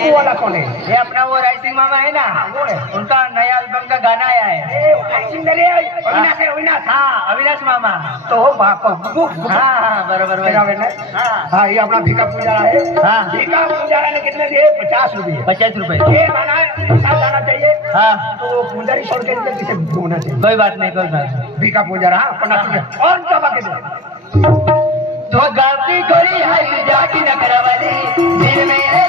वो वाला कौन है? ये अपना वो राइसिंग मामा है ना, वो है। उनका नया एल्बम का गाना आया है। अविनाश है, अविनाश। हाँ, अविनाश मामा। तो बाप हाँ हाँ, बरोबर भाई। हाँ हाँ, ये अपना भीखा पुजारा है। हाँ। भीखा पुजारा ने कितने दिए? 50 रुपये। 50 रुपए। ये गाना साथ जाना चाहिए। हाँ, तो पुजारी छोड़ के इनके पीछे घूमना चाहिए। कोई बात नहीं, कोई बात नहीं। भीखा पुजारा, हाँ, अपना पुजारा। और क्या बाकी दो? तो गलती करी है जाती न करवाली, दिल में है